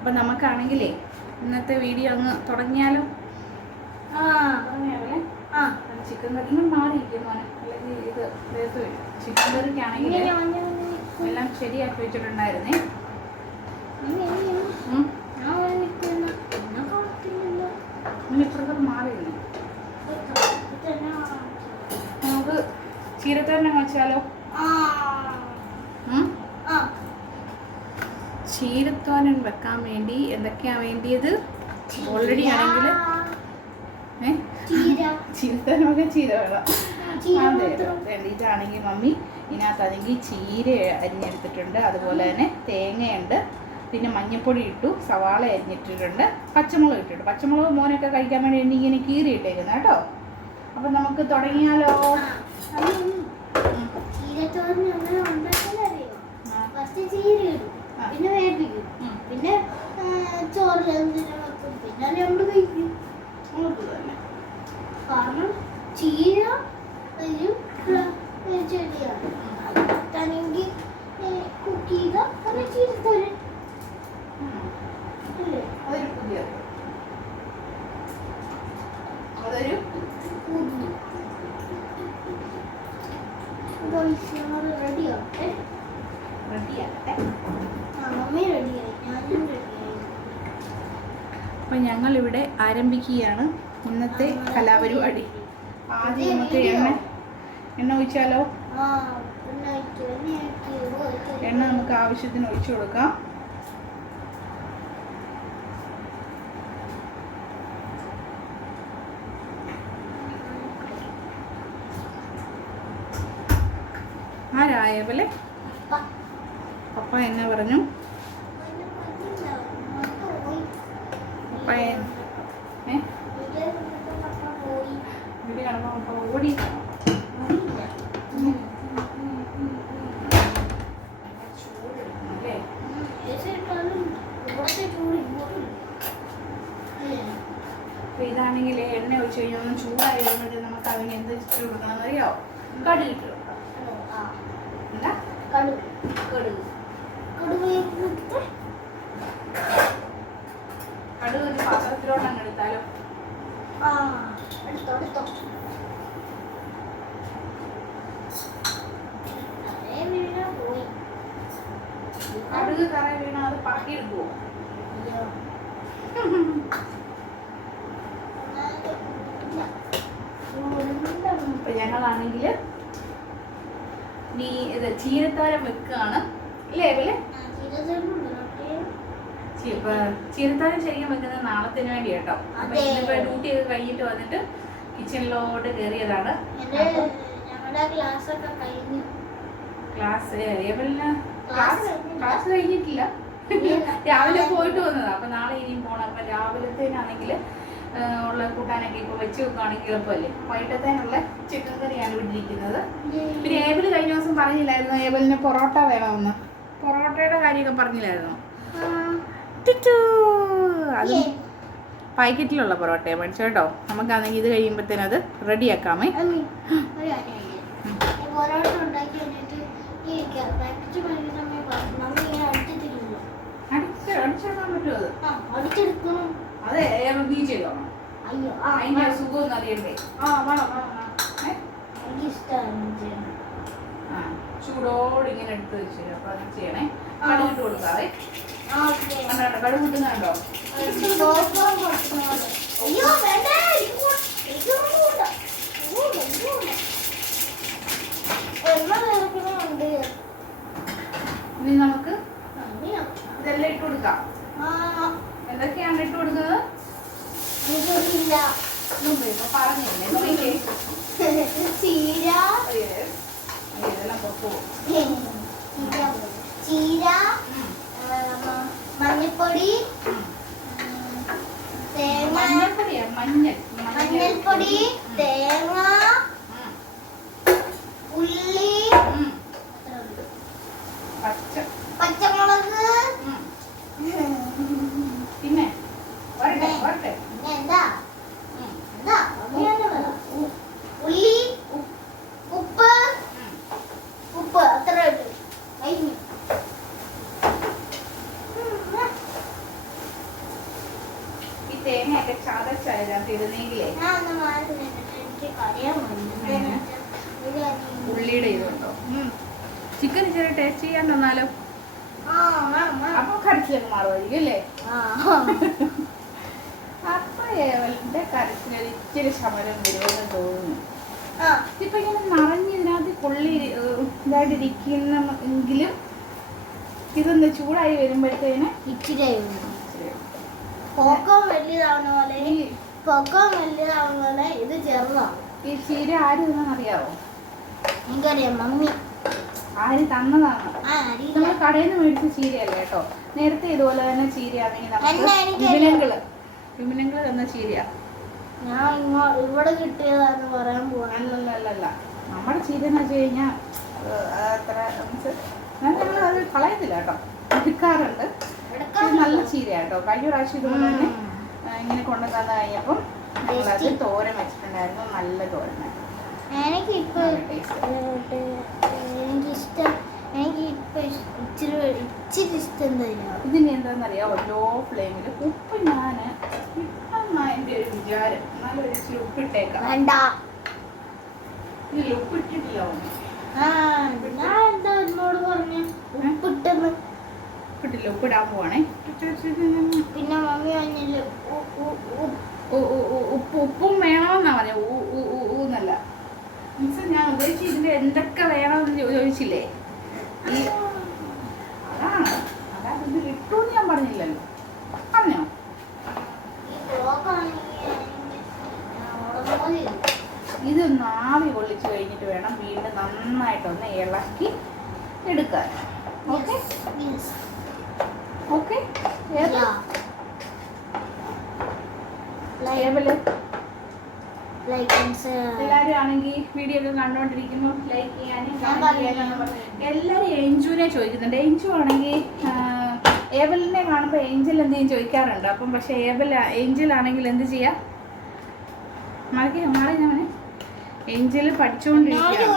അപ്പം നമുക്കാണെങ്കിലേ ഇന്നത്തെ വീഡിയോ അങ്ങ് തുടങ്ങിയാലോ? തുടങ്ങിയാലേ ചിക്കൻ കറി ഇങ്ങനെ മാറിയിരിക്കും മോനെ, അല്ലെങ്കിൽ ഇത് ദേഹത്ത് വരും. ചിക്കൻ കറിക്കാണെങ്കിൽ എല്ലാം ശരിയാക്കി വെച്ചിട്ടുണ്ടായിരുന്നേ. ഇപ്പുറത്തൊക്കെ മാറിയില്ലേ? നമുക്ക് ചീരത്തോരൻ വെച്ചാലോ? ചീരത്തോരൻ വെക്കാൻ വേണ്ടി എന്തൊക്കെയാണ് വേണ്ടിയത്? ഓൾറെഡി ആണെങ്കിൽ ചീരത്തോരനൊക്കെ ചീര വേണം. അതെ, വേണ്ടിയിട്ടാണെങ്കിൽ മമ്മി ഇതിനകത്താണെങ്കിൽ ചീര അരിഞ്ഞെടുത്തിട്ടുണ്ട്, അതുപോലെ തന്നെ തേങ്ങയുണ്ട്, പിന്നെ മഞ്ഞൾപ്പൊടി ഇട്ടു, സവാള അരിഞ്ഞിട്ടിട്ടുണ്ട്, പച്ചമുളക് ഇട്ടിട്ടുണ്ട്. പച്ചമുളക് മോനൊക്കെ കഴിക്കാൻ വേണ്ടി എണ്ണി ഇങ്ങനെ കീറി ഇട്ടേക്കുന്നത് കേട്ടോ. അപ്പം നമുക്ക് തുടങ്ങിയാലോ? പിന്നെ വേപ്പിക്കും, പിന്നെ ചോറ് വെക്കും, പിന്നെ നമ്മൾ കഴിക്കും. കാരണം ചീര ഒരു ചെടിയാണ്, അതാണെങ്കിൽ കുക്ക് ചെയ്ത ചീരത്തോരൻ റെഡിയാവട്ടെ. മമ്മി റെഡിയായി, ഞാനും റെഡിയായി. അപ്പം ഞങ്ങളിവിടെ ആരംഭിക്കുകയാണ് ഇന്നത്തെ കലാപരിപാടി. ആദ്യം നമുക്ക് എണ്ണ ഒഴിച്ചാലോ? എണ്ണ നമുക്ക് ആവശ്യത്തിന് ഒഴിച്ചു കൊടുക്കാം. ആരായപോലെ പപ്പ എന്നെ പറഞ്ഞു, ഓടി ഇതാണെങ്കിൽ എണ്ണ ഒഴിച്ച് കഴിഞ്ഞാൽ ഒന്ന് ചൂടായി കഴിയുമ്പോഴേ നമുക്ക് അതിന് എന്ത് ഇട്ട് കൊടുക്കണമെന്ന് അറിയോ? കടുക് ഇട്ട് കൊടുക്കാം. എന്താ കടുക്? ഒരു പാത്രത്തിലോട്ട് എടുത്താലോ? കടുക് കറ വീണ അത് പാക്കി എടുക്കുവോ? ഇപ്പൊ ഞങ്ങളാണെങ്കിൽ ഇത് ചീരത്തോരൻ വെക്കുകയാണ് അല്ലേ? ഇവലെ ചീരത്തോരൻ ശരിക്കും വെക്കുന്നത് നാളത്തിന് വേണ്ടി കേട്ടോ. അപ്പൊ ഇന്നിപ്പോ ഡ്യൂട്ടി ഒക്കെ കഴിഞ്ഞിട്ട് വന്നിട്ട് കിച്ചണിലോട്ട് കയറിയതാണ്. ക്ലാസ് കഴിഞ്ഞിട്ടില്ല, രാവിലെ പോയിട്ട് വന്നതാ. അപ്പൊ നാളെ ഇനിയും പോണം. അപ്പൊ രാവിലത്തേനാണെങ്കിൽ ഉള്ള കൂട്ടാനൊക്കെ ഇപ്പൊ വെച്ച് വെക്കുകയാണെങ്കിൽ എളുപ്പമല്ലേ. വൈകിട്ടത്തേനുള്ള ചിക്കൻ കറിയാണ് വിട്ടിരിക്കുന്നത്. പിന്നെ ഏബിൾ കഴിഞ്ഞ ദിവസം പറഞ്ഞില്ലായിരുന്നു ഏബിളിന് പൊറോട്ട വേണമെന്ന്? പൊറോട്ടയുടെ കാര്യമൊക്കെ പറഞ്ഞില്ലായിരുന്നു? അത് പാക്കറ്റിലുള്ള പൊറോട്ടയെ മേടിച്ചു കേട്ടോ. നമുക്കാണെങ്കിൽ ഇത് കഴിയുമ്പോഴത്തേനും അത് റെഡിയാക്കാമേ. അടിച്ചെടുക്കാൻ പറ്റുമോ? അത്? അതെ, ബീച്ച് ചെയ്തോ? അതിന്റെ സുഖം ഒന്ന് അറിയണ്ടേ? ചൂടോട് ഇങ്ങനെ എടുത്ത് വെച്ചു. അപ്പൊ അങ്ങനെ ചെയ്യണേ. കടുകിട്ട് കൊടുക്കാവേ. കടുക് കിട്ടുന്നുണ്ടോ? ഇനി നമുക്ക് ഇതെല്ലാം ഇട്ട് കൊടുക്കാം. എന്തൊക്കെയാണ് ഇട്ട് കൊടുക്കുന്നത്? പറഞ്ഞില്ലേ? ചീര, ചീര, മഞ്ഞൾപ്പൊടി, തേങ്ങ, മഞ്ഞൾപ്പൊടി, തേങ്ങ, ഉള്ളി, പച്ചമുളക്, പിന്നെ എന്താ ഉള്ളി, ഉപ്പ്, അത്ര തേങ്ങയൊക്കെ ചതച്ചതിനകത്ത് ഇടുന്നെങ്കിലേ ഞാൻ ഒന്ന് മാറി നിന്നിട്ട് എനിക്ക് കറിയാൻ മതി. ഉള്ളിയുടെ ഇതുണ്ടോ? ചിക്കൻ ഇച്ചിരി ടേസ്റ്റ് ചെയ്യാൻ തന്നാലോ? അപ്പൊ കരച്ചിലൊക്കെ മാറുമായിരിക്കും അല്ലേ? അപ്പൊ ഏവലിന്റെ കരച്ചിലൊരു ഇച്ചിരി ശമനം വരുമെന്ന് തോന്നുന്നു. ഇപ്പൊ ഇങ്ങനെ നിറഞ്ഞ് ഇതിനകത്ത് കൊള്ളി ഇതായിട്ടിരിക്കുന്നെങ്കിലും ഇതൊന്ന് ചൂടായി വരുമ്പോഴത്തേന് ഇച്ചിരി പൊക്കം വലിയതാവുന്ന പോലെ ഇത് ചെറുതാണ്. ഈ ചീര ആര് തിന്നറിയാവോ? എനിക്കറിയാം, മമ്മി. ആര് തന്നതാണ്? നമ്മൾ കടയിൽ നിന്ന് മേടിച്ച ചീരയല്ല കേട്ടോ. നേരത്തെ ഇതുപോലെ തന്നെ ചീരയാണെങ്കിൽ നമുക്ക് വിമനങ്ങള് തന്ന ചീരയാ. ഞാൻ ഇവിടെ കിട്ടിയതാന്ന് പറയാൻ പോവാ. അല്ലല്ല, നമ്മുടെ ചീര എന്ന് വെച്ച് കഴിഞ്ഞാൽ അത്ര ഞങ്ങൾ അത് കളയത്തില്ല കേട്ടോ, എടുക്കാറുണ്ട്. നല്ല ചീരയാട്ടോ. കഴിഞ്ഞ പ്രാവശ്യം ഇതുപോലെ തന്നെ ഇങ്ങനെ കൊണ്ടുതന്ന കഴിഞ്ഞപ്പം ഞങ്ങളത് തോരൻ വെച്ചിട്ടുണ്ടായിരുന്നു. നല്ല തോരനായിരുന്നു. എനിക്കിപ്പോ ഇച്ചിരി ഇഷ്ടം തന്നെയാണ്. ഇതിന് എന്താണെന്നറിയാമോ? ലോ ഫ്ലെയിമിൽ ഉപ്പ് ഞാൻ എൻ്റെ ഒരു വിചാരം നല്ലൊരു ഇച്ചിരി ഉപ്പിട്ടേക്കാം. വേണ്ട, ഇതിൽ ഉപ്പിട്ടിട്ടില്ല. ഞാൻ എന്താ എന്നോട് പറഞ്ഞു ഉപ്പിട്ടെന്ന്? ഉപ്പിട്ടില്ല, ഉപ്പിടാൻ പോവാണേ. പിന്നെ മമ്മി പറഞ്ഞില്ല ഉപ്പും വേണമെന്നാ പറഞ്ഞ എന്നല്ല മീൻസ് ഞാൻ ഉപയോഗിച്ച് ഇതിന്റെ എന്തൊക്കെ വേണമെന്ന് ചോദിച്ചില്ലേ? ഈ അതാണ് ഇതിൽ ഇട്ടൂന്ന് ഞാൻ പറഞ്ഞില്ലല്ലോ. പറഞ്ഞോ? ഇത് ആവി കൊള്ളിച്ച് കഴിഞ്ഞിട്ട് വേണം വീണ്ടും നന്നായിട്ടൊന്ന് ഇളക്കി എടുക്കാൻ. Okay okay. എല്ലാവരും ആണെങ്കിൽ വീഡിയോ ഒക്കെ കണ്ടോണ്ടിരിക്കുമ്പോൾ ലൈക്ക് ചെയ്യാനും എല്ലാവരും എഞ്ചുവിനെ ചോദിക്കുന്നുണ്ട്. എഞ്ചു ആണെങ്കിൽ ഏബലിനെ കാണുമ്പോൾ ഏഞ്ചൽ എന്തെങ്കിലും ചോദിക്കാറുണ്ട്. അപ്പം പക്ഷെ ഏഞ്ചൽ ആണെങ്കിൽ എന്ത് ചെയ്യാം? മാറി ഞാൻ ഏഞ്ചൽ പഠിച്ചുകൊണ്ടിരിക്കുകയാണ്.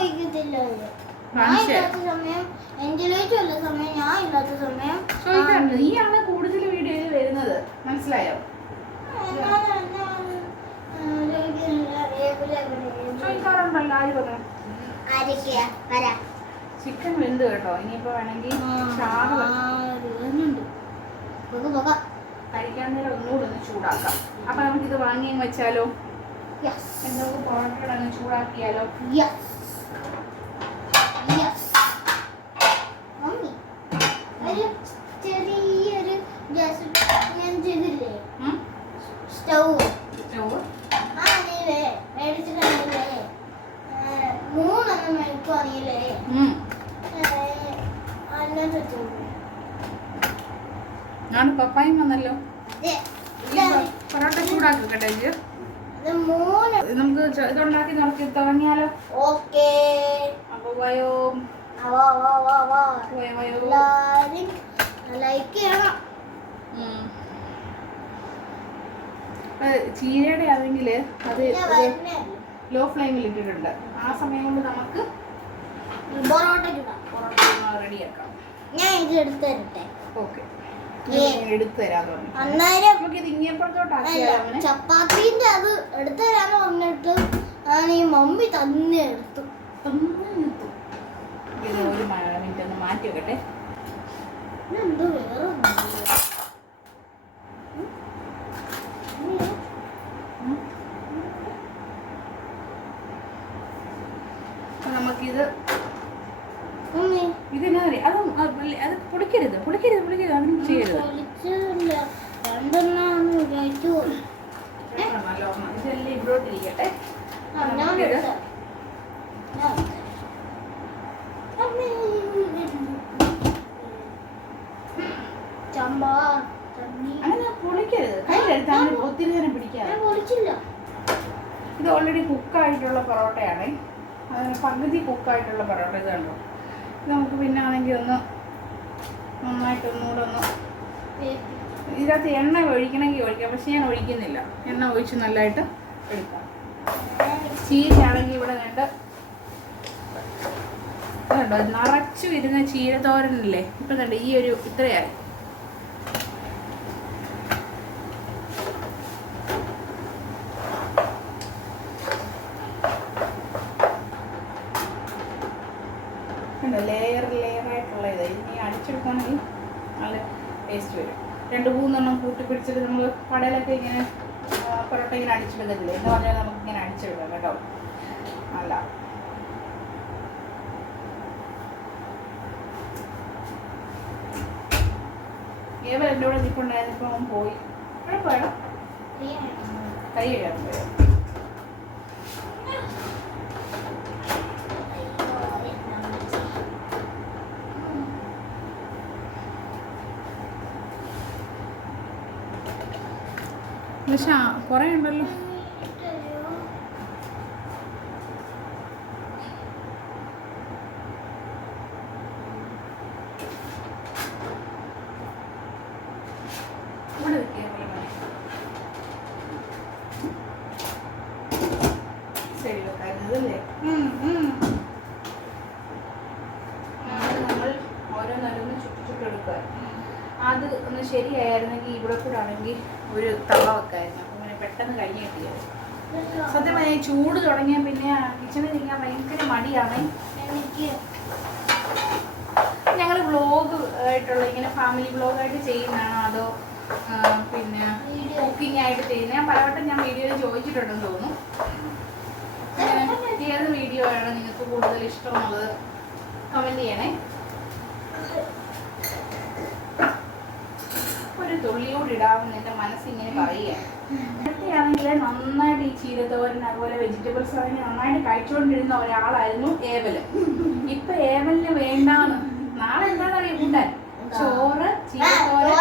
ചോദിക്കാറുണ്ട്. നീയാണ് കൂടുതൽ വീഡിയോയിൽ വരുന്നത്, മനസ്സിലായോ? ചോദിക്കാറുണ്ടല്ലോ. ആര് പറഞ്ഞു? ചിക്കൻ വെന്ത് കേട്ടോ. ഇനിയിപ്പോ വേണമെങ്കിൽ ചാറ് കഴിക്കാൻ നേരം ഒന്നുകൂടെ ഒന്ന് ചൂടാക്കാം. അപ്പൊ നമുക്കിത് വാങ്ങിയും വെച്ചാലോ? എന്തൊക്കെ പൊറോട്ടയുടെ അങ്ങ് ചൂടാക്കിയാലോ? ചെറിയൊരു ഞാൻ ചെയ്തില്ലേ സ്റ്റൗ മേടിച്ചിട്ടുണ്ടല്ലേ, 3 മേടിക്കുവാണെങ്കിലേ ഞാൻ പപ്പായും വന്നല്ലോ. പൊറോട്ട ചൂടാക്കട്ടെ ഇത്. നമുക്ക് ഇതുണ്ടാക്കി നടത്തി തുടങ്ങിയാലോ? ഓക്കേ. അപ്പൊ വയോ ലൈക്ക് ചെയ്യണം. ചീരയുടെ ആണെങ്കിൽ അത് ലോ ഫ്ലെയിമിൽ ഇട്ടിട്ടുണ്ട്. ആ സമയം കൊണ്ട് നമുക്ക് പൊറോട്ട റെഡിയാക്കാം. ഞാൻ ഇത് എടുത്ത് തരട്ടെ? ഓക്കെ, എടുത്തു തരാന്ന് പറഞ്ഞു. അന്നേരം നമുക്കിത് ഇങ്ങേപ്പുറത്തോട്ടാക്കിയാലോ? ചപ്പാത്തിന്റെ അത് എടുത്തു തരാന്ന് പറഞ്ഞിട്ട് ഈ മമ്മി തന്നെ എടുത്തു. ഇത് ഒരു മിനിറ്റ് ഒന്ന് മാറ്റി വെക്കട്ടെ. എന്തോ വേറെ നമുക്കിത് ഇതിനാ അത് പൊളിക്കരുത് അതിനും ചെയ്യരുത്. ഇതെല്ലാം ഇവിടോട്ടിരിക്കട്ടെ. അങ്ങനെ പൊളിക്കരുത്, കയ്യിലെടുത്താൽ ഒത്തിരി നേരം പിടിക്കാതെ. ഇത് ഓൾറെഡി കുക്കായിട്ടുള്ള പൊറോട്ടയാണ്. പകുതി കുക്കായിട്ടുള്ള പൊറോട്ട. ഇത് കണ്ടോ? ഇത് നമുക്ക് പിന്നെ ആണെങ്കിൽ ഒന്ന് നന്നായിട്ടൊന്നുകൂടെ ഒന്ന് ഇതിനകത്ത് എണ്ണ ഒഴിക്കണമെങ്കിൽ ഒഴിക്കാം, പക്ഷെ ഞാൻ ഒഴിക്കുന്നില്ല. എണ്ണ ഒഴിച്ച് നല്ലതായിട്ട് എടുക്കാം. ചീരയാണെങ്കിൽ ഇവിടെ കണ്ടോ നിറച്ചു വരുന്ന ചീരത്തോരനല്ലേ? ഇപ്പം കണ്ടോ ഈ ഒരു ഇത്രയായി. വെക്കുകയാണെങ്കിൽ നല്ല ടേസ്റ്റ് വരും. 2-3 കൂട്ടി പിടിച്ചിട്ട് നമ്മൾ കടയിലൊക്കെ ഇങ്ങനെ പൊറോട്ട ഇങ്ങനെ അടിച്ചെടുക്കത്തില്ലേ എന്ന് പറഞ്ഞാൽ നമുക്ക് ഇങ്ങനെ അടിച്ചെടുക്കാം കേട്ടോ. അല്ല ഏവൽ എൻ്റെ കൂടെ നിൽപ്പുണ്ടായിരുന്നു. ഇപ്പം അവൻ പോയി. കുഴപ്പമില്ല, കൈ കഴിയാൻ പോയോ? പക്ഷെ കുറേ ഉണ്ടല്ലോ. ഇവിടെ ശരി വെക്കാറുണ്ടല്ലേ. നമ്മൾ ഓരോന്നോരോന്ന് ചുട്ടെടുക്കുക. അത് ഒന്ന് ശരിയായിരുന്നെങ്കിൽ ഇവിടെ കൂടെ ആണെങ്കിൽ ഒരു തവ വെക്കായിരുന്നു. അപ്പം ഇങ്ങനെ പെട്ടെന്ന് കഴിഞ്ഞ് കിട്ടിയത്. സത്യം പറഞ്ഞാൽ ചൂട് തുടങ്ങിയാൽ പിന്നെ കിച്ചണിൽ ഇരിക്കാൻ ഭയങ്കര മടിയാണ് എനിക്ക്. ഞങ്ങൾ വ്ളോഗ് ആയിട്ടുള്ള ഇങ്ങനെ ഫാമിലി വ്ളോഗായിട്ട് ചെയ്യുന്നതാണോ അതോ പിന്നെ കുക്കിംഗ് ആയിട്ട് ചെയ്യുന്നത്? ഞാൻ പലവട്ടം വീഡിയോയിൽ ചോദിച്ചിട്ടുണ്ടെന്ന് തോന്നുന്നു. ഏത് വീഡിയോ ആണ് നിങ്ങൾക്ക് കൂടുതൽ ഇഷ്ടമുള്ളത് കമൻറ്റ് ചെയ്യണേ. ഒരു തുള്ളിയോട് ഇടാമെന്ന് എൻ്റെ മനസ്സിങ്ങനെ പറയുകയാണ്. നേരത്തെയാണെങ്കിൽ നന്നായിട്ട് ഈ ചീരത്തോരൻ അതുപോലെ വെജിറ്റബിൾസ് ആണെങ്കിൽ നന്നായിട്ട് കഴിച്ചുകൊണ്ടിരുന്ന ഒരാളായിരുന്നു ഏവല്. ഇപ്പൊ ഏവലിന് വേണ്ടാന്ന്. നാളെ എന്താണെന്നറിയാം കൂട്ടാൻ? ചോറ്, ചീരത്തോരൻ,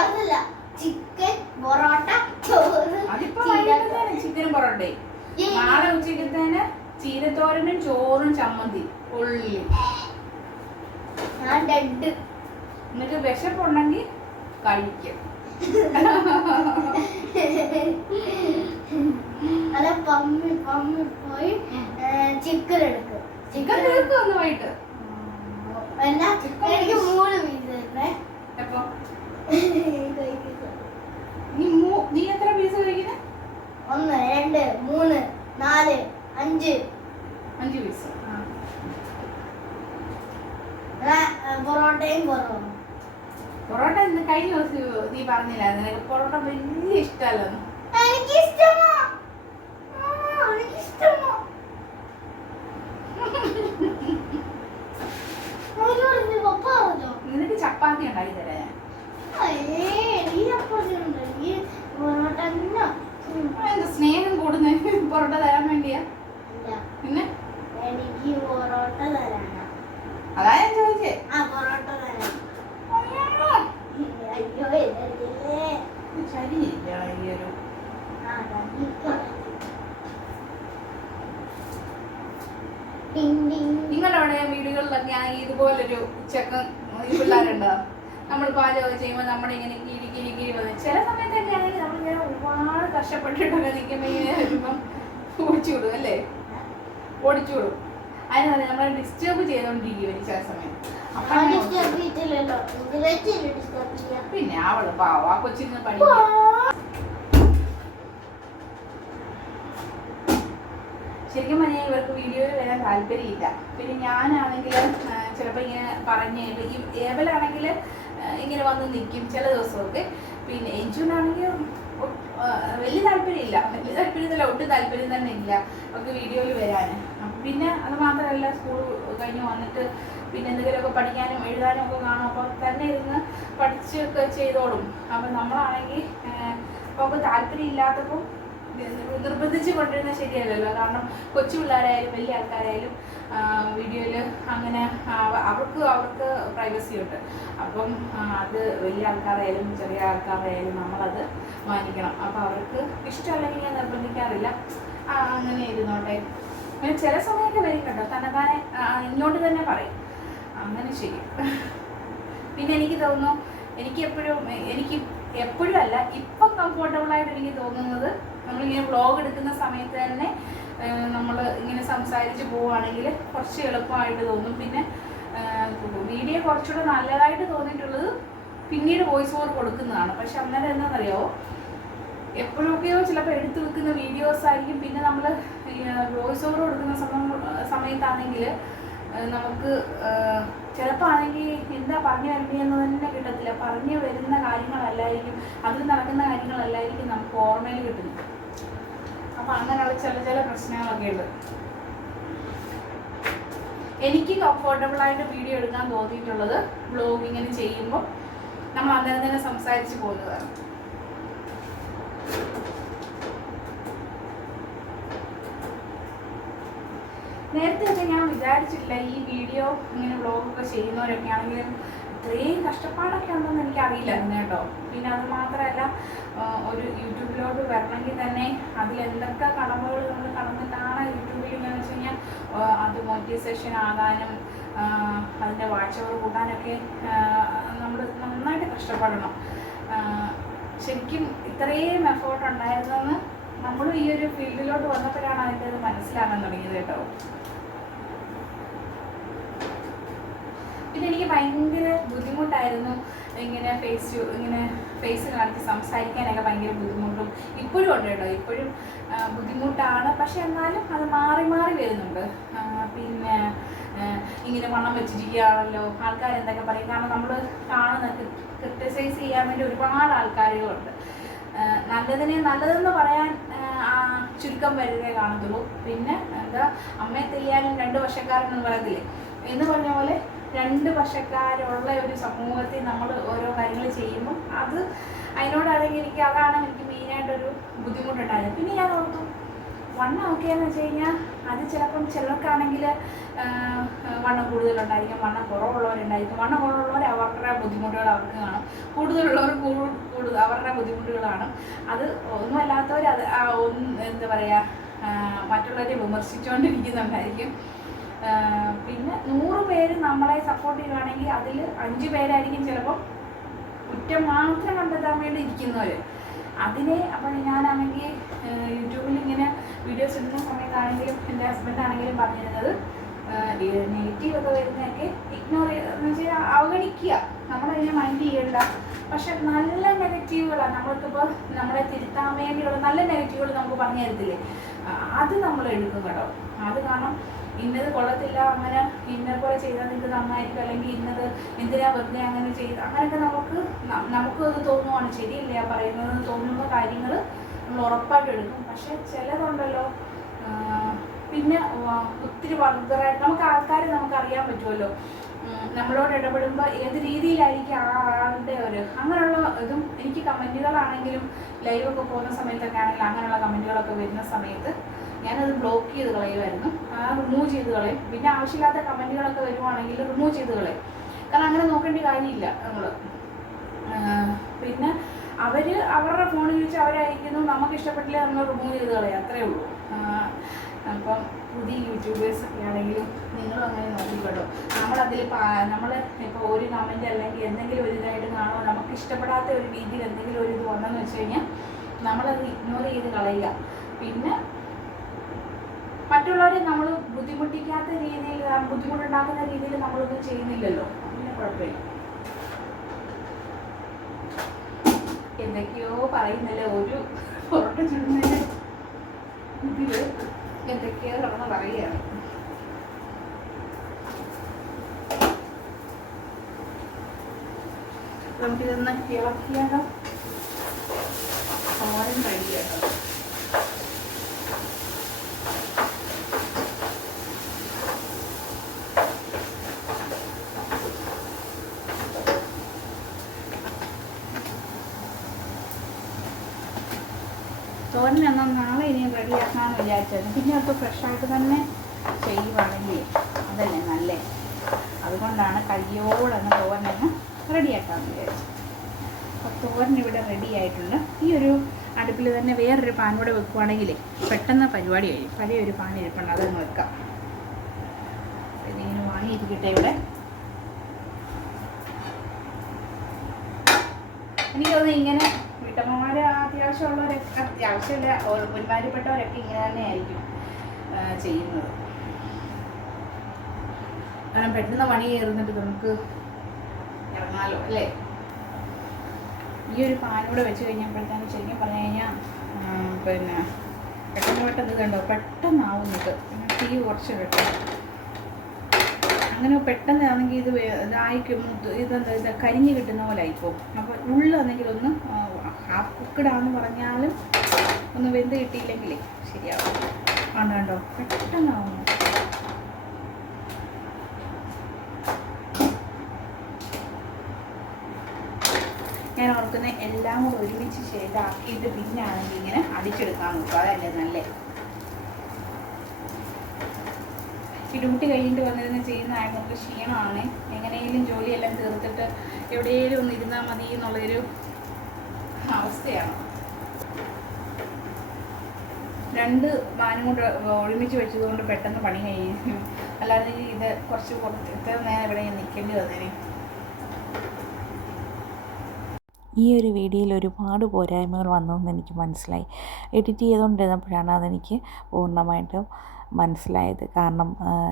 ചിക്കൻ പൊറോട്ട, ചോറ്. അതിപ്പോ വൈകിട്ടത്തേന് ചിക്കനും പൊറോട്ടയും. നാളെ ഉച്ചക്കത്തേന് ചീരത്തോരനും ചോറും ചമ്മന്തി ഉള്ളി. എന്നിട്ട് വിശപ്പുണ്ടെങ്കിൽ കഴിക്കും. അല്ല പമ്മി പോയി ചിക്കൻ എടുക്കും. ചിക്കൻ എടുക്കും ഒന്ന് വൈകിട്ട്. എനിക്ക് 3 പീസ് തരണേ. എപ്പോ നീ എത്ര പീസ് കഴിക്കുന്നത്? 1 2 3 4 5 പീസ്. പൊറോട്ടയും കുറവും. പൊറോട്ട ഇന്ന് കഴിഞ്ഞ ദിവസം നീ പറഞ്ഞില്ല നിനക്ക് പൊറോട്ട വലിയ ഇഷ്ടമല്ലെന്ന്. നിനക്ക് ചപ്പാത്തി ഉണ്ടാക്കി തരാം ഞാൻ. സ്നേഹം കൂടുന്ന പൊറോട്ട തരാൻ വേണ്ടിയാ. പിന്നെ എനിക്ക് പൊറോട്ട തരാനാ. അതാ ഞാൻ ചോദിച്ചേ. പൊറോട്ട തരാം. അയ്യോ ശരിയില്ല ഈ ഒരു നിങ്ങളവിടെ വീടുകളിലൊക്കെ ആണെങ്കിൽ ഇതുപോലൊരു ചെക്കൻ പിള്ളേരുണ്ടോ? നമ്മൾ പാചകം ചെയ്യുമ്പോൾ നമ്മളിങ്ങനെ കിരി വന്ന് ചില സമയത്തൊക്കെ ആണെങ്കിൽ നമ്മളിങ്ങനെ ഒരുപാട് കഷ്ടപ്പെട്ടിട്ടൊക്കെ നിൽക്കുമ്പോൾ ഇങ്ങനെ വരുമ്പം ഓടിച്ചുവിടും അല്ലേ? ഓടിച്ചുവിടും. അതിന് പറഞ്ഞാൽ നമ്മളെ ഡിസ്റ്റർബ് ചെയ്തോണ്ടിരിക്കും ചില സമയം. പിന്നെ അവള് പാവ ആ കൊച്ചിന് പഠിക്കും. ശരിക്കും പറഞ്ഞാൽ ഇവർക്ക് വീഡിയോയിൽ വരാൻ താല്പര്യമില്ല. പിന്നെ ഞാനാണെങ്കിൽ ചിലപ്പോൾ ഇങ്ങനെ പറഞ്ഞ് ഈ ഏവലാണെങ്കിൽ ഇങ്ങനെ വന്ന് നിൽക്കും ചില ദിവസമൊക്കെ. പിന്നെ എഞ്ചുനാണെങ്കിൽ വലിയ താല്പര്യമില്ല. ഒട്ടും താല്പര്യം തന്നെ ഇല്ല അവർക്ക് വീഡിയോയിൽ വരാൻ. പിന്നെ അത് മാത്രമല്ല സ്കൂൾ കഴിഞ്ഞ് വന്നിട്ട് പിന്നെ എന്തെങ്കിലുമൊക്കെ പഠിക്കാനും എഴുതാനും ഒക്കെ കാണും. അപ്പോൾ തന്നെ ഇരുന്ന് പഠിച്ചൊക്കെ ചെയ്തോളും. അപ്പം നമ്മളാണെങ്കിൽ നമുക്ക് താല്പര്യം ഇല്ലാത്തപ്പോൾ നിർബന്ധിച്ച് കൊണ്ടിരുന്നത് ശരിയല്ലല്ലോ. കാരണം കൊച്ചു പിള്ളേരായാലും വലിയ ആൾക്കാരായാലും വീഡിയോയിൽ അങ്ങനെ അവർക്ക് പ്രൈവസി ഉണ്ട്. അപ്പം അത് വലിയ ആൾക്കാരായാലും ചെറിയ ആൾക്കാരായാലും നമ്മളത് മാനിക്കണം. അപ്പോൾ അവർക്ക് ഇഷ്ടമല്ലെങ്കിൽ ഞാൻ നിർബന്ധിക്കാറില്ല. അങ്ങനെ ഇരുന്നോട്ടെ. അങ്ങനെ ചില സമയമൊക്കെ വരും കേട്ടോ, തന്നെത്താനെ ഇങ്ങോട്ട് തന്നെ പറയും. അങ്ങനെ ചെയ്യും. പിന്നെ എനിക്ക് തോന്നുന്നു എനിക്ക് എപ്പോഴും അല്ല ഇപ്പം കംഫർട്ടബിളായിട്ട് എനിക്ക് തോന്നുന്നത് നമ്മളിങ്ങനെ വ്ളോഗ് എടുക്കുന്ന സമയത്ത് തന്നെ നമ്മൾ ഇങ്ങനെ സംസാരിച്ച് പോവുകയാണെങ്കിൽ കുറച്ച് എളുപ്പമായിട്ട് തോന്നും. പിന്നെ വീഡിയോ കുറച്ചുകൂടെ നല്ലതായിട്ട് തോന്നിയിട്ടുള്ളത് പിന്നീട് വോയിസ് ഓവർ കൊടുക്കുന്നതാണ്. പക്ഷെ അന്നേരം എന്താണെന്നറിയാമോ, എപ്പോഴൊക്കെയോ ചിലപ്പോൾ എടുത്തു വെക്കുന്ന വീഡിയോസ് ആയിരിക്കും. പിന്നെ നമ്മൾ വോയിസ് ഓവർ കൊടുക്കുന്ന സമയത്താണെങ്കിൽ നമുക്ക് ചിലപ്പോൾ ആണെങ്കിൽ എന്താ പറഞ്ഞു വരുന്നതെന്ന് തന്നെ കിട്ടത്തില്ല. പറഞ്ഞു വരുന്ന കാര്യങ്ങളല്ലായിരിക്കും, അതിൽ നടക്കുന്ന കാര്യങ്ങളല്ലായിരിക്കും നമുക്ക് ഓർമ്മയിൽ കിട്ടുന്നത്. അപ്പം അങ്ങനെയുള്ള ചില പ്രശ്നങ്ങളൊക്കെ ഉണ്ട്. എനിക്ക് കംഫർട്ടബിളായിട്ട് വീഡിയോ എടുക്കാൻ തോന്നിയിട്ടുള്ളത് വ്ലോഗിങ്ങിന് ചെയ്യുമ്പോൾ നമ്മൾ അന്നേരം തന്നെ സംസാരിച്ച് പോകുന്നതാണ്. നേരത്തെ ഞാൻ വിചാരിച്ചിട്ടില്ല ഈ വീഡിയോ ഇങ്ങനെ വ്ലോഗൊക്കെ ചെയ്യുന്നവരൊക്കെ ആണെങ്കിലും ഇത്രയും കഷ്ടപ്പാടൊക്കെ ഉണ്ടെന്ന് എനിക്കറിയില്ലായിരുന്നു കേട്ടോ. പിന്നെ അത് മാത്രമല്ല, ഒരു യൂട്യൂബിലോട്ട് വരണമെങ്കിൽ തന്നെ അതിലെന്തൊക്കെ കടമ്പകൾ നമ്മൾ കടന്നിട്ടാണ് യൂട്യൂബിൽ എന്ന് വെച്ച് കഴിഞ്ഞാൽ അത് മോണിറ്റൈസേഷൻ ആകാനും അതിൻ്റെ വാച്ച് അവർ കൂട്ടാനൊക്കെ നമ്മൾ നന്നായിട്ട് കഷ്ടപ്പെടണം. ശരിക്കും ഇത്രയും എഫേർട്ട് ഉണ്ടായിരുന്നെന്ന് നമ്മൾ ഈ ഒരു ഫീൽഡിലോട്ട് വന്നപ്പോഴാണ് അതിൻ്റെ അത് മനസ്സിലാകാൻ തുടങ്ങിയത് കേട്ടോ. പിന്നെ എനിക്ക് ഭയങ്കര ബുദ്ധിമുട്ടായിരുന്നു ഇങ്ങനെ ഫേസ് കാണിച്ച് സംസാരിക്കാനൊക്കെ ഭയങ്കര ബുദ്ധിമുട്ടും ഇപ്പോഴും ഉണ്ട് കേട്ടോ. ഇപ്പോഴും ബുദ്ധിമുട്ടാണ്, പക്ഷെ എന്നാലും അത് മാറി മാറി വരുന്നുണ്ട്. പിന്നെ ഇങ്ങനെ വണ്ണം വെച്ചിരിക്കുകയാണല്ലോ, ആൾക്കാർ എന്തൊക്കെ പറയും. കാരണം നമ്മൾ കാണുന്ന ക്രിട്ടിസൈസ് ചെയ്യാൻ വേണ്ടി ഒരുപാട് ആൾക്കാരുകളുണ്ട്. നല്ലതെന്ന് പറയാൻ ചുരുക്കം വരുന്നേ കാണത്തുള്ളൂ. പിന്നെ എന്താ, അമ്മയെ തെയ്യാനും 2 വർഷക്കാരെന്ന് പറയത്തില്ലേ എന്ന് പറഞ്ഞ പോലെ 2 വർഷക്കാരുള്ള ഒരു സമൂഹത്തിൽ നമ്മൾ ഓരോ കാര്യങ്ങൾ ചെയ്യുമ്പം അതിനോടാണെങ്കിൽ അതാണ് എനിക്ക് മെയിനായിട്ടൊരു ബുദ്ധിമുട്ടുണ്ടായത്. പിന്നെ ഞാൻ ഓർത്തു വണ്ണം ഒക്കെ എന്ന് വെച്ച് കഴിഞ്ഞാൽ അത് ചിലപ്പം ചിലർക്കാണെങ്കിൽ വണ്ണം കൂടുതലുണ്ടായിരിക്കും, വണ്ണം കുറവുള്ളവരുണ്ടായിരിക്കും. വണ്ണം കുറവുള്ളവർ അവരുടെ ബുദ്ധിമുട്ടുകൾ അവർക്ക് കാണും, കൂടുതലുള്ളവർ അവരുടെ ബുദ്ധിമുട്ടുകളാണ്. അത് ഒന്നുമല്ലാത്തവർ എന്താ പറയുക, മറ്റുള്ളവരെ വിമർശിച്ചുകൊണ്ടിരിക്കുന്നുണ്ടായിരിക്കും. പിന്നെ 100 പേര് നമ്മളെ സപ്പോർട്ട് ചെയ്യുകയാണെങ്കിൽ അതിൽ 5 പേരായിരിക്കും ചിലപ്പം കുറ്റം മാത്രം കണ്ടെത്താൻ വേണ്ടി ഇരിക്കുന്നവർ. അപ്പം ഞാനാണെങ്കിൽ യൂട്യൂബിൽ ഇങ്ങനെ വീഡിയോസ് ഇടുന്ന സമയത്താണെങ്കിലും എൻ്റെ ഹസ്ബൻഡാണെങ്കിലും പറഞ്ഞിരുന്നത് നെഗറ്റീവ് ഒക്കെ വരുന്നതൊക്കെ ഇഗ്നോർ എന്ന് വെച്ചാൽ അവഗണിക്കുക, നമ്മളതിനെ മൈൻഡ് ചെയ്യണ്ട. പക്ഷെ നല്ല നെഗറ്റീവുകളാണ് നമ്മൾക്കിപ്പോൾ നമ്മളെ തിരുത്താൻ വേണ്ടിയുള്ള നല്ല നെഗറ്റീവുകൾ നമുക്ക് പറഞ്ഞു തരത്തില്ലേ, അത് നമ്മൾ എടുക്കും കേട്ടോ. അത് കാരണം ഇന്നത് കൊള്ളത്തില്ല, അങ്ങനെ ഇന്നത് പോലെ ചെയ്താൽ നിങ്ങൾക്ക് നന്നായിരിക്കും, അല്ലെങ്കിൽ ഇന്നത് എന്തിനാ വെറുതെ അങ്ങനെ ചെയ്ത്, അങ്ങനെയൊക്കെ നമുക്കും അത് തോന്നുവാണ് ശരിയല്ല പറയുന്നതെന്ന് തോന്നുന്ന കാര്യങ്ങൾ നമ്മൾ ഉറപ്പായിട്ട് എടുക്കും. പക്ഷെ ചിലതുണ്ടല്ലോ, പിന്നെ ഒത്തിരി വൾഗറായിട്ട് നമുക്ക് അറിയാൻ പറ്റുമല്ലോ, നമ്മളോട് ഇടപെടുമ്പോൾ ഏത് രീതിയിലായിരിക്കും ആളുടെ അങ്ങനെയുള്ള ഇതും. എനിക്ക് കമൻറ്റുകളാണെങ്കിലും ലൈവൊക്കെ പോകുന്ന സമയത്തൊക്കെ ആണെങ്കിലും അങ്ങനെയുള്ള കമൻറ്റുകളൊക്കെ വരുന്ന സമയത്ത് ഞാനത് ബ്ലോക്ക് ചെയ്ത് കളയുമായിരുന്നു, റിമൂവ് ചെയ്ത് കളയും. പിന്നെ ആവശ്യമില്ലാത്ത കമൻറ്റുകളൊക്കെ വരുവാണെങ്കിൽ റിമൂവ് ചെയ്ത് കളയും. കാരണം അങ്ങനെ നോക്കേണ്ട കാര്യമില്ല നമ്മൾ. പിന്നെ അവരുടെ ഫോണിൽ വെച്ച് അവരയക്കുന്നു, നമുക്ക് ഇഷ്ടപ്പെട്ടില്ല നമ്മൾ റിമൂവ് ചെയ്ത് കളയാം, അത്രയേ ഉള്ളൂ. അപ്പം പുതിയ യൂട്യൂബേഴ്സൊക്കെ ആണെങ്കിലും നിങ്ങളും അങ്ങനെ നോക്കിക്കോട്ടോ. നമ്മൾ ഇപ്പോൾ ഒരു കമൻറ്റ് അല്ലെങ്കിൽ എന്തെങ്കിലും ഒരു ഇതായിട്ട് കാണുമോ, നമുക്ക് ഇഷ്ടപ്പെടാത്ത ഒരു രീതിയിൽ എന്തെങ്കിലും ഒരു ഇത് വന്നെന്ന് വെച്ച് കഴിഞ്ഞാൽ നമ്മളത് ഇഗ്നോർ ചെയ്ത് കളയുക. പിന്നെ മറ്റുള്ളവരെ നമ്മൾ ബുദ്ധിമുട്ടിക്കാത്ത രീതിയിൽ, ബുദ്ധിമുട്ടുണ്ടാക്കുന്ന രീതിയിൽ നമ്മളൊന്നും ചെയ്യുന്നില്ലല്ലോ, പിന്നെ കുഴപ്പമില്ല. എന്തൊക്കെയോ പറയുന്നില്ല, ഒരു പൊറോട്ട ചുടുന്നതിന് ഇതിൽ എന്തൊക്കെയോ കിടന്ന് പറയുകയാണ്. നമുക്കിതൊന്ന് ഇളക്കിയാലോ, തോരൻ റെഡിയാട്ടോ. തോരനൊന്നും നാളെ ഇനിയും റെഡിയാക്കാമെന്ന് വിചാരിച്ചായിരുന്നു. പിന്നെ അപ്പോൾ ഫ്രഷായിട്ട് തന്നെ ചെയ്യുവാണെങ്കിൽ അതല്ലേ നല്ലേ. അതുകൊണ്ടാണ് കയ്യോടങ്ങ് തോരനങ്ങ് റെഡിയാക്കാമെന്ന് വിചാരിച്ചു. അപ്പോൾ തോരൻ ഇവിടെ റെഡി ആയിട്ടുണ്ട്. ഈ ഒരു അടുപ്പിൽ തന്നെ വേറൊരു പാൻ കൂടെ വെക്കുവാണെങ്കിൽ പെട്ടെന്ന് പരിപാടി കഴിയും. പഴയ ഒരു പാൻ ഇരിപ്പുണ്ട്, അതൊന്ന് വെക്കാം. ഇതിങ്ങനെ വാങ്ങിയിരിക്കട്ടെ ഇവിടെ. എനിക്ക് തോന്നുന്നു ഇങ്ങനെ വീട്ടമ്മമാർ അത്യാവശ്യമില്ല, ഒരുമാതിരിപ്പെട്ടവരൊക്കെ ഇങ്ങനെ തന്നെ ആയിരിക്കും ചെയ്യുന്നത്. കാരണം പെട്ടെന്ന് പണി കയറുന്നിട്ട് നമുക്ക് ഇറങ്ങാലോ അല്ലേ. ഈ ഒരു പാനൂടെ വെച്ച് കഴിഞ്ഞപ്പോഴത്തേന് ശരിക്കും പറഞ്ഞു കഴിഞ്ഞാൽ പിന്നെ പെട്ടെന്ന് ഇത് കണ്ടോ, പെട്ടെന്നാവുന്നത്. പിന്നെ തീ കുറച്ച് കിട്ടും. അങ്ങനെ പെട്ടെന്നാണെങ്കിൽ ഇത് ഇതായിക്കും, ഇതെന്താ ഇത് കരിഞ്ഞ് കിട്ടുന്ന പോലെ ആയിപ്പോൾ. അപ്പോൾ ഉള്ളാണെങ്കിൽ ഒന്ന് ഹാഫ് കുക്കഡാന്ന് പറഞ്ഞാലും ഒന്ന് വെന്ത് കിട്ടിയില്ലെങ്കിലേ ശരിയാവും. കണ്ടോ പെട്ടെന്നാവുന്നു. ഞാൻ ഓർക്കുന്ന എല്ലാം കൂടെ ഒരുമിച്ച് ചെയ്താക്കിയിട്ട് പിന്നെ ആണെങ്കിൽ ഇങ്ങനെ അടിച്ചെടുക്കാൻ നോക്കുക, അതല്ലേ നല്ലേ. ഈ ഡ്യൂട്ടി കഴിഞ്ഞിട്ട് വന്നിരുന്ന് ചെയ്യുന്നതായത് നമുക്ക് ക്ഷീണമാണ്. എങ്ങനെയെങ്കിലും ജോലിയെല്ലാം തീർത്തിട്ട് എവിടെയെങ്കിലും ഒന്ന് ഇരുന്നാൽ മതി എന്നുള്ളൊരു അവസ്ഥയാണ്. 2 പാനും കൊണ്ട് ഒരുമിച്ച് വെച്ചതുകൊണ്ട് പെട്ടെന്ന് പണി കഴിയും. അല്ലാതെ ഇത് കുറച്ച് ഇത്ര നേരം ഇവിടെ നിൽക്കേണ്ടി വന്നേനെ. ഈ ഒരു വീഡിയോയിൽ ഒരുപാട് പോരായ്മകൾ വന്നതെന്ന് എനിക്ക് മനസ്സിലായി. എഡിറ്റ് ചെയ്തുകൊണ്ടിരുന്നപ്പോഴാണ് അതെനിക്ക് പൂർണ്ണമായിട്ടും മനസ്സിലായത്. കാരണം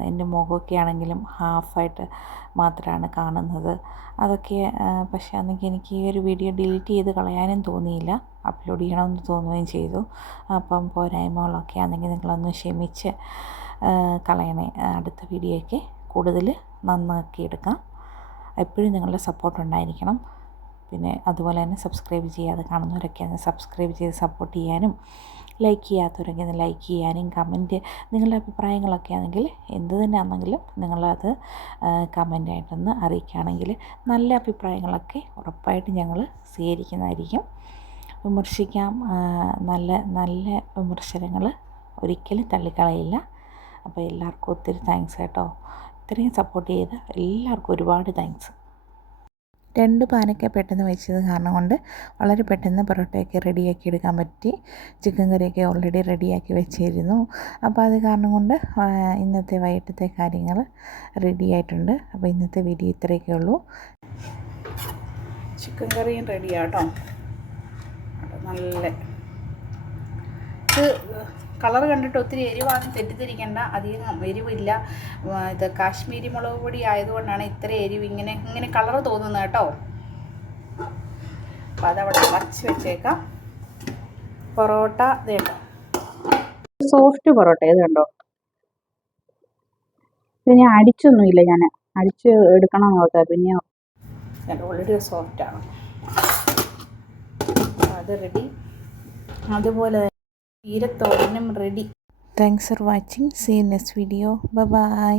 എൻ്റെ മുഖമൊക്കെ ആണെങ്കിലും ഹാഫായിട്ട് മാത്രമാണ് കാണുന്നത്. അതൊക്കെ പക്ഷേ അന്നെങ്കിൽ എനിക്ക് ഈ ഒരു വീഡിയോ ഡിലീറ്റ് ചെയ്ത് കളയാനും തോന്നിയില്ല, അപ്ലോഡ് ചെയ്യണമെന്ന് തോന്നുകയും ചെയ്തു. അപ്പം പോരായ്മകളൊക്കെ ആണെങ്കിൽ നിങ്ങളൊന്ന് ക്ഷമിച്ച് കളയണേ. അടുത്ത വീഡിയോയ്ക്ക് കൂടുതൽ നന്നാക്കിയെടുക്കാം. എപ്പോഴും നിങ്ങളുടെ സപ്പോർട്ട് ഉണ്ടായിരിക്കണം. പിന്നെ അതുപോലെ തന്നെ സബ്സ്ക്രൈബ് ചെയ്യാതെ കാണുന്നവരൊക്കെ ഒന്ന് സബ്സ്ക്രൈബ് ചെയ്ത് സപ്പോർട്ട് ചെയ്യാനും, ലൈക്ക് ചെയ്യാത്തവരൊക്കെ ഒന്ന് ലൈക്ക് ചെയ്യാനും, കമൻറ്റ് നിങ്ങളുടെ അഭിപ്രായങ്ങളൊക്കെ ആണെങ്കിൽ എന്ത് തന്നെ ആണെങ്കിലും നിങ്ങളത് കമൻറ്റായിട്ടൊന്ന് അറിയിക്കുകയാണെങ്കിൽ നല്ല അഭിപ്രായങ്ങളൊക്കെ ഉറപ്പായിട്ടും ഞങ്ങൾ സ്വീകരിക്കുന്നതായിരിക്കും. വിമർശിക്കാം, നല്ല നല്ല വിമർശനങ്ങൾ ഒരിക്കലും തള്ളിക്കളയില്ല. അപ്പോൾ എല്ലാവർക്കും ഒത്തിരി താങ്ക്സ് കേട്ടോ. ഇത്രയും സപ്പോർട്ട് ചെയ്ത് എല്ലാവർക്കും ഒരുപാട് താങ്ക്സ്. 2 പാനൊക്കെ പെട്ടെന്ന് വെച്ചത് കാരണം കൊണ്ട് വളരെ പെട്ടെന്ന് പൊറോട്ടയൊക്കെ റെഡിയാക്കി എടുക്കാൻ പറ്റി. ചിക്കൻ കറിയൊക്കെ ഓൾറെഡി റെഡിയാക്കി വെച്ചിരുന്നു. അപ്പോൾ അത് കാരണം കൊണ്ട് ഇന്നത്തെ വൈകിട്ടത്തെ കാര്യങ്ങൾ റെഡി ആയിട്ടുണ്ട്. അപ്പോൾ ഇന്നത്തെ വീഡിയോ ഇത്രയൊക്കെ ഉള്ളൂ. ചിക്കൻ കറിയും റെഡിയാട്ടോ. നല്ല ഇത് കളർ കണ്ടിട്ട് ഒത്തിരി എരിവാണെന്ന് തെറ്റിദ്ധരിക്കേണ്ട, അധികം എരിവില്ല. ഇത് കാശ്മീരി മുളക് പൊടി ആയതുകൊണ്ടാണ് ഇത്ര എരിവ് ഇങ്ങനെ കളർ തോന്നുന്നത് കേട്ടോ. അപ്പം അതവിടെ വച്ച് വെച്ചേക്കാം. പൊറോട്ട ഇതുണ്ടോ, സോഫ്റ്റ് പൊറോട്ട ഇത് കണ്ടോ. ഇത് ഞാൻ അടിച്ചൊന്നുമില്ല, ഞാൻ അടിച്ച് എടുക്കണം നോക്കാം. പിന്നെ ഓൾറെഡി സോഫ്റ്റാണ്. അത് റെഡി. അതുപോലെ ചീരത്തോരനും ready. Thanks for watching. See you next video. Bye by.